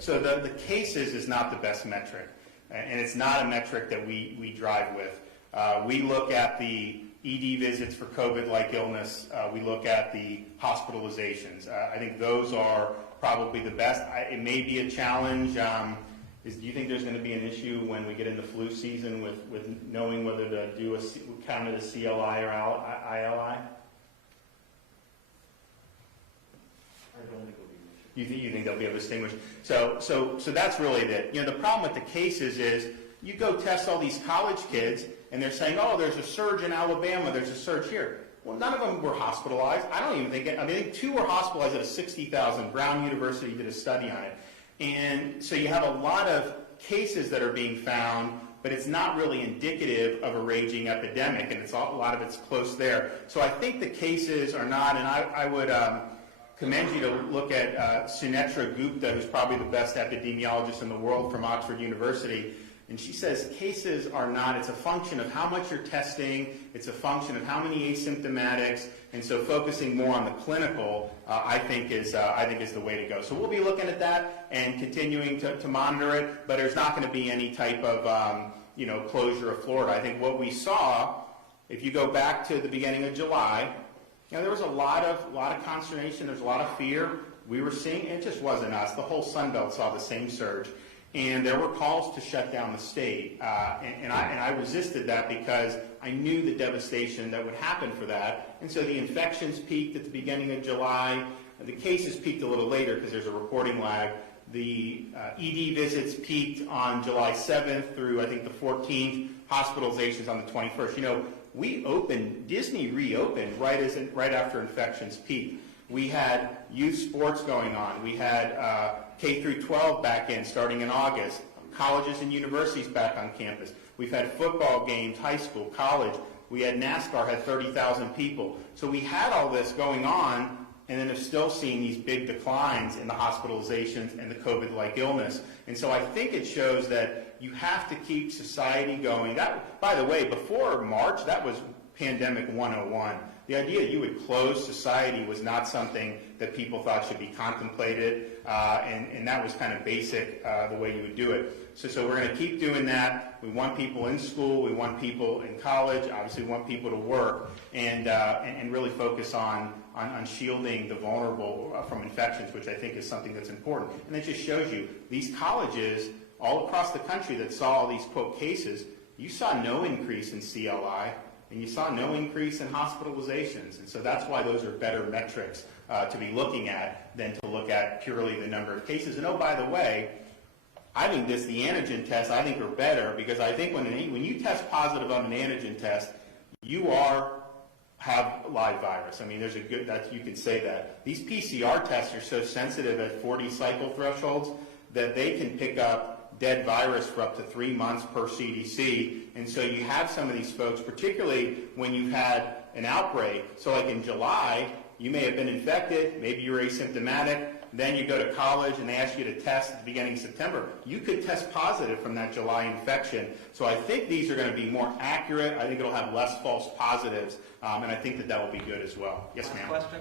the cases is not the best metric, and it's not a metric that we drive with. We look at the ED visits for COVID-like illness. We look at the hospitalizations. I think those are probably the best. It may be a challenge. Do you think there's going to be an issue when we get into flu season with knowing whether to do count it as CLI or ILI? I don't think it'll be an issue. You think they'll be able to distinguish? So that's really it. The problem with the cases is you go test all these college kids and they're saying, oh, there's a surge in Alabama, there's a surge here. Well, none of them were hospitalized. I don't even think, I think 2 were hospitalized at a 60,000. Brown University did a study on it. And so you have a lot of cases that are being found, but it's not really indicative of a raging epidemic, and a lot of it's close there. So I think the cases are not, and I would commend you to look at Sunetra Gupta, who's probably the best epidemiologist in the world from Oxford University. And she says cases are not, it's a function of how much you're testing, it's a function of how many asymptomatics, and so focusing more on the clinical, I think is the way to go. So we'll be looking at that and continuing to monitor it, but there's not going to be any type of closure of Florida. I think what we saw, if you go back to the beginning of July, there was a lot of consternation, there's a lot of fear. We were seeing, it just wasn't us, the whole Sun Belt saw the same surge. And there were calls to shut down the state, and I resisted that because I knew the devastation that would happen for that. And so the infections peaked at the beginning of July. The cases peaked a little later because there's a reporting lag. The ED visits peaked on July 7th through, I think, the 14th. Hospitalizations on the 21st. Disney reopened right after infections peaked. We had youth sports going on. We had K through 12 back in starting in August. Colleges and universities back on campus. We've had football games, high school, college. We had NASCAR, had 30,000 people. So we had all this going on, and then have still seen these big declines in the hospitalizations and the COVID-like illness. And so I think it shows that you have to keep society going. That, by the way, before March, that was pandemic 101. The idea that you would close society was not something that people thought should be contemplated, and that was kind of basic, the way you would do it. So we're going to keep doing that. We want people in school. We want people in college. Obviously, we want people to work, and really focus on shielding the vulnerable from infections, which I think is something that's important. And it just shows you these colleges all across the country that saw all these, quote, cases, you saw no increase in CLI, and you saw no increase in hospitalizations. And so that's why those are better metrics to be looking at than to look at purely the number of cases. And oh, by the way, I think the antigen tests, I think, are better, because I think when you test positive on an antigen test, you have live virus. I mean, there's a good, you can say that. These PCR tests are so sensitive at 40 cycle thresholds that they can pick up dead virus for up to 3 months per CDC. And so you have some of these folks, particularly when you've had an outbreak. So like in July, you may have been infected, maybe you're asymptomatic, then you go to college and they ask you to test at the beginning of September. You could test positive from that July infection. So I think these are going to be more accurate. I think it'll have less false positives, and I think that will be good as well. Yes, ma'am. Question?